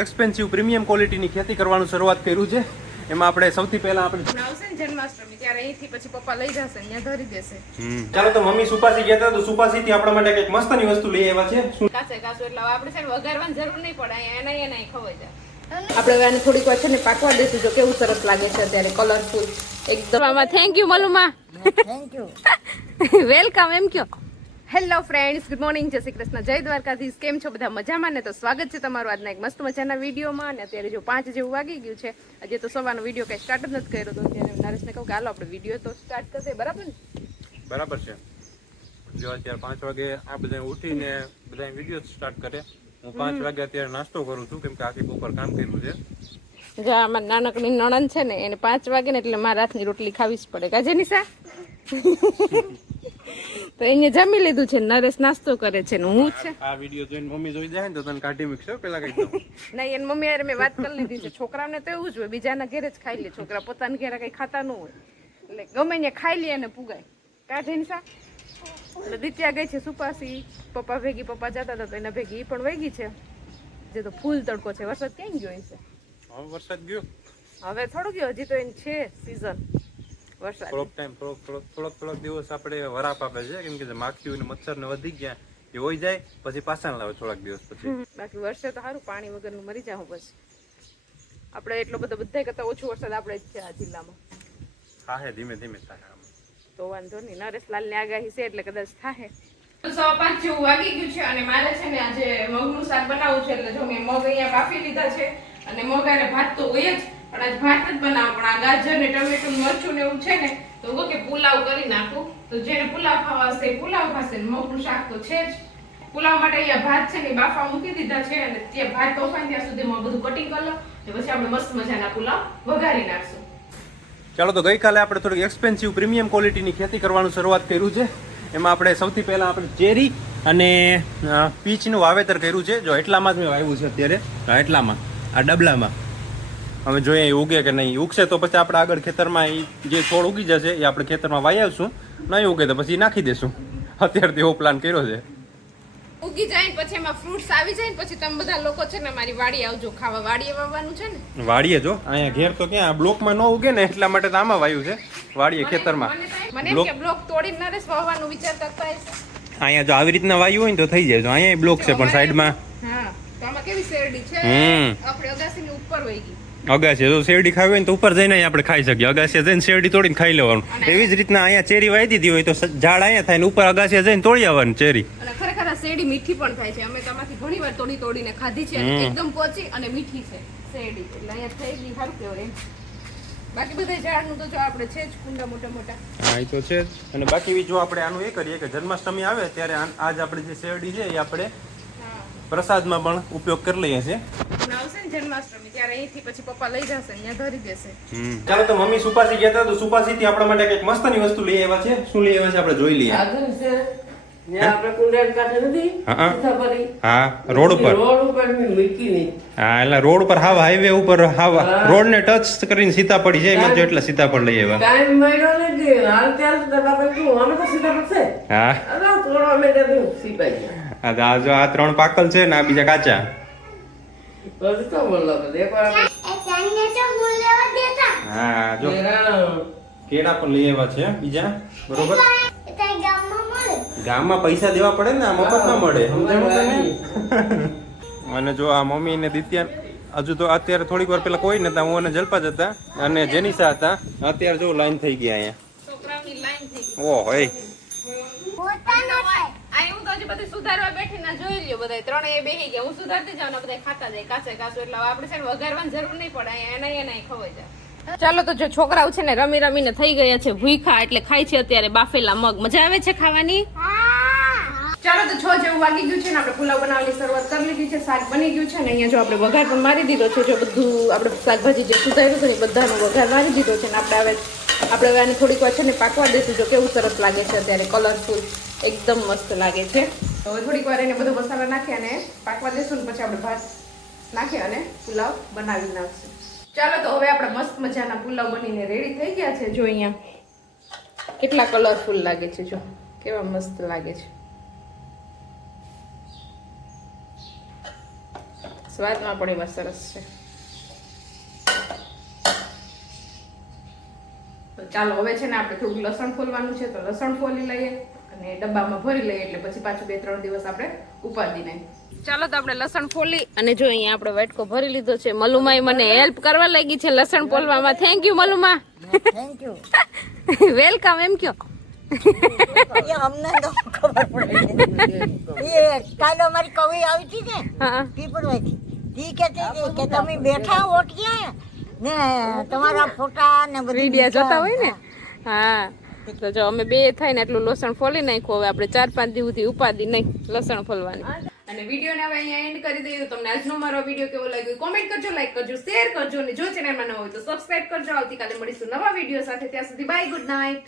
Expensive premium ક્વોલિટીની ખેતી કરવાનું શરૂઆત કર્યું છે. એમાં આપણે સૌથી પહેલા આપણે આવશે ને જન્માષ્ટમી ત્યારે અહીંથી પછી પપ્પા લઈ જશે અહીંયા ધરી દેશે. ચાલો તો મમ્મી સુપાસી ગયા હતા તો સુપાસી થી આપણા માટે કંઈક મસ્તની વસ્તુ લઈ આવ્યા છે. કાચે કાચું એટલે આપણે છે ને વઘારવાની જરૂર નહીં પડે, એના ખવાઈ જાય. આપણે હવે આને થોડીક વાર છે ને પાકવા દેશું. જો કેવું સરસ લાગે છે અત્યારે, કલરફુલ એકદમ. આમાં થેન્ક યુ મલુમા, થેન્ક યુ. વેલકમ એમ કયો. હેલો ફ્રેન્ડ્સ, ગુડ મોર્નિંગ, જય શ્રી કૃષ્ણ, જય દ્વારકાધીશ. કેમ છો બધા? મજામાં ને? તો સ્વાગત છે તમારું આજના એક મસ્ત મજાના વિડીયોમાં. અને અત્યારે જો 5 જેવું વાગી ગયું છે. આજે તો સવારનો વિડીયો કંઈ સ્ટાર્ટ જ નથી કર્યો. તો ત્યારે નરેશને કહું કે હાલો આપણે વિડીયો તો સ્ટાર્ટ કરીએ, બરાબર ને? બરાબર છે. જો અત્યારે 5 વાગે આ બધા ઉઠીને બધા વિડીયો સ્ટાર્ટ કરે. હું 5 વાગે અત્યારે નાસ્તો કરું છું, કેમ કે આખી બપોર કામ કર્યું છે. જો આમાં નાનકડી નણંદ છે ને, એને 5 વાગે ને એટલે મારા હાથની રોટલી ખાવી જ પડે. કાજે નિશા તો એને જમી લીધું છે. નરેશ નાસ્તો કરે છે ને હું છે. આ વિડીયો જોઈને મમ્મી જોઈ જાય ને તો તને કાઢી મૂકશે પેલા કહી દઉં. નહીં, એની મમ્મી યાર મેં વાત કરી લીધી છે. છોકરાઓને તો એવું જ હોય, બીજાના ઘરે જ ખાઈ લે. છોકરા પોતાના ઘરે કઈ ખાતા ન હોય એટલે ગમે ને ખાઈ લે અને પુગાય. કાઢે નિશા. એટલે દિત્યા ગઈ છે સુપાસી પપ્પા ભેગી. પપ્પા જતા હતા તો એના ભેગી પણ વહી છે. જે તો ફૂલ તડકો છે. વરસાદ ક્યાં ગયો છે? હવે વરસાદ ગયો, હવે થોડું ગયો, હજી તો એની છે સીઝન વરસાદ. થોડોક દિવસ આપણે વરાપ આપે છે, કેમ કે માખીઓ ને મચ્છર ને વધી ગયા એ હોઈ જાય પછી પાછા લાવે થોડાક દિવસ પછી. બાકી વર્ષે તો સારું, પાણી વગરનું મરી જાવ. બસ આપણે એટલો બધો બધા કરતા ઓછો વરસાદ આપણે જ છે આ જિલ્લામાં. થાહે ધીમે ધીમે થાય. તો વાંધો નહીં, નરેશલાલ ની આગાહી છે એટલે કદાચ થાય. 5:15 જેવું વાગી ગયું છે અને મારે છે ને આજે મગનું શાક બનાવવું છે. એટલે જો મેં મગ અહીંયા બાફી લીધા છે અને મગ અને ભાત તો હોય જ, પણ આજ ભાત જ બનાવું. પણ આ ગાજર ને ટમેટું મરચું ને એવું છે ને તો હું કે પુલાવ કરી નાખું. તો જેને પુલાવ ખાવા હશે પુલાવ ખાશે, મગનું શાક તો છે જ. પુલાવ માટે અહીંયા ભાત છે ને બાફા મૂકી દીધા છે અને ત્યાં ભાત બફાય ત્યાં સુધીમાં બધું કટિંગ કરી લો ને પછી આપણે મસ્ત મજાના પુલાવ વઘારી નાખશું. ચાલો તો ગઈકાલે આપણે થોડીક એક્સપેન્સિવ પ્રીમિયમ ક્વોલિટીની ખેતી કરવાનું શરૂઆત કર્યું છે. એમાં આપણે સૌથી પહેલા આપણે ચેરી અને પીચનું વાવેતર કર્યું છે. જો એટલામાં જ મેં વાવ્યું છે અત્યારે, એટલામાં આ ડબલામાં. હવે જોઈએ એ ઉગે કે નહીં. ઉગશે તો પછી આપણે આગળ ખેતરમાં જે છોડ ઉગી જશે એ આપણે ખેતરમાં વાવી આવશું. નહીં ઉગે તો પછી નાખી દેશું. અત્યારથી એવો પ્લાન કર્યો છે. ઉગી જાય ને પછી એમાં ફ્રૂટ્સ આવી જાય ને પછી તમે બધા લોકો છે ને મારી વાડીએ આવજો ખાવા. વાડીએ વાવવાનું છે ને? વાડીએ જો, અહીંયા ઘેર તો ક્યાં બ્લોકમાં ન ઉગે ને એટલા માટે તો આમાં વાવ્યું છે, વાડીએ ખેતરમાં. મને એમ કે બ્લોક તોડીને નરેશ વાવવાનું વિચાર કરતા હશે. અહીંયા જો આવી રીતના વાવ્યું હોય ને તો થઈ જાય. તો અહીંયા બ્લોક છે પણ સાઈડમાં. હા, તો આમાં કેવી શેરડી છે. આપણે અગાસીની ઉપર વહી ગઈ. અગાસી જો શેરડી ખાવી હોય ને તો ઉપર જઈને આપણે ખાઈ શકીએ. અગાસી જઈને શેરડી તોડીને ખાઈ લેવાનું. એવી જ રીતના અહીંયા ચેરી વાવી દીધી હોય તો ઝાડ અહીંયા થાય ને ઉપર અગાસી જઈને તોડી આવવાનું ચેરી. અને ખરેખર આ શેરડી મીઠી પણ થાય છે. અમે તમાથી ઘણી વાર તોડીને ખાધી છે. એકદમ પોચી અને મીઠી છે શેરડી. એટલે અહીંયા થઈ ગઈ, સારું કહેવાય. બાકી બધા ઝાડનું તો જો આપણે છે જ કુંડા મોટા મોટા. હા, એ તો છે જ. અને બાકી જો આપણે આનું એ કરીએ કે જન્માષ્ટમી આવે ત્યારે આજ આપણે જે શેરડી છે એ આપણે પ્રસાદમાં પણ ઉપયોગ કરી લઈએ છીએ. આવશે ને જન્માષ્ટમી ત્યારે અહીંથી પછી પપ્પા લઈ જશે, અહીંયા ધરી દેશે. ચાલો તો મમ્મી સુપાસી ગયા હતા તો સુપાસી થી આપણા માટે કંઈક મસ્તની વસ્તુ લઈ આવ્યા છે. શું લઈ આવ્યા છે આપણે જોઈ લઈએ. આપણે કુંડાળ કાઢે નથી, સીતાફળી. હા, રોડ ઉપર. રોડ ઉપર મૂકીને. હા, એટલે રોડ ઉપર હાઈવે ઉપર રોડ ને ટચ કરીને સીતાફળી છે. એમાં જો એટલે સીતાફળ લઈ આવ્યા. ટાઈમ મળ્યો નથી, હાલ ચાલ તો બાપા શું અમે તો સીતાફળ છે. હા, અરે થોડો અમે તો સીપાઈ ગયા. આ જો આ 3 પાકલ છે ને આ બીજા કાચા. બસ તો બોલો દેખો હા, જો કેળા પણ લઈ આવ્યા છે બીજા. બરોબર, ગામમાં પૈસા દેવા પડે ને, આ મફતમાં મળે. સમજાણું તને? અને જો આ મમ્મી ને દિત્યા હજુ તો અત્યારે થોડીક વાર પેલા કોઈ નતા, હું અને જલપા જ હતા અને જેનિસા હતા. અત્યારે જો લાઈન થઈ ગયા અહીંયા. છોકરાઓની લાઈન થઈ ગઈ. ઓહો, એ બધી સુધારવા બેઠી ના જોઈ લ્યો. બધા ત્રણેય બેહી ગયા. હું સુધારતી જાઉં ને બધા ખાતા જાય કાચે કાચું. એટલે આપણે છે ને વઘારવાની જરૂર નહીં પડે. એના ખવાઈ જાય. ચાલો તો જો છોકરાઓ છે ને રમી રમીને થઈ ગયા છે ભૂખા, એટલે ખાય છે અત્યારે બાફેલા મગ. મજા આવે છે ખાવાની? ચાલો તો 6 જેવું વાગી ગયું છે ને આપણે પુલાવ બનાવવાની શરૂઆત કરી લીધી છે. શાક બની ગયું છે ને અહીંયા જો આપણે વઘાર પણ મારી દીધો છે. જો બધું આપણે શાકભાજી જે સુધાર્યું છે ને બધાનો વઘાર મારી દીધો છે ને આપણે હવે આને થોડીક વાર છે ને પાકવા દઈશું. જો કેવું સરસ લાગે છે અત્યારે, કલરફુલ એકદમ મસ્ત લાગે છે. હવે થોડીક વાર એને બધો મસાલા નાખી અને પાકવા દઈશું ને પછી આપણે ભાત નાખી અને પુલાવ બનાવી નાખશું. ચાલો તો હવે આપણે મસ્ત મજાના પુલાવ બનીને રેડી થઈ ગયા છે. જો અહીંયા કેટલા કલરફુલ લાગે છે, જો કેવા મસ્ત લાગે છે. સ્વાદમાં પણ એવા સરસ છે. તો ચાલો હવે છે ને આપણે થોડું લસણ ફોલવાનું છે, તો લસણ ફોલી લઈએ અને ડબ્બામાં ભરી લઈએ, એટલે પછી પાછું 2-3 દિવસ આપણે ઉપાડી નહીં. ચાલો તો આપણે લસણ ફોલી અને જો અહીંયા આપણે વાટકો ભરી લીધો છે. મલુમાએ મને હેલ્પ કરવા લાગી છે લસણ ફોલવામાં. થેન્ક યુ મલુમા. Thank you. વેલકમ એમ કયો. એ અમને તો ખબર પડે. એ કાલે અમારી કવિ આવી હતી ને હા પીપળવાથી, ઈ કહેતી હતી કે તમે બેઠા ઓટક્યા ને તમારા ફોટા ને બધી વિડિયા જોતા હોય ને. હા તો જો અમે બે થઈને એટલું લસણ ફોલી નાખ્યું. હવે આપણે 4-5 દિવસ સુધી ઉપાદી નહીં લસણ ફોલવાની. અને વિડીયોને હવે અહીંયા એન્ડ કરી દઈએ. તમને આજનો મારો વિડીયો કેવો લાગ્યો કોમેન્ટ કરજો, લાઈક કરજો, શેર કરજો અને જો ચેનલમાં ન હોય તો સબસ્ક્રાઇબ કરજો. આવતીકાલે મળીશું નવા વિડીયો સાથે. ત્યાં સુધી બાય, ગુડ નાઇટ.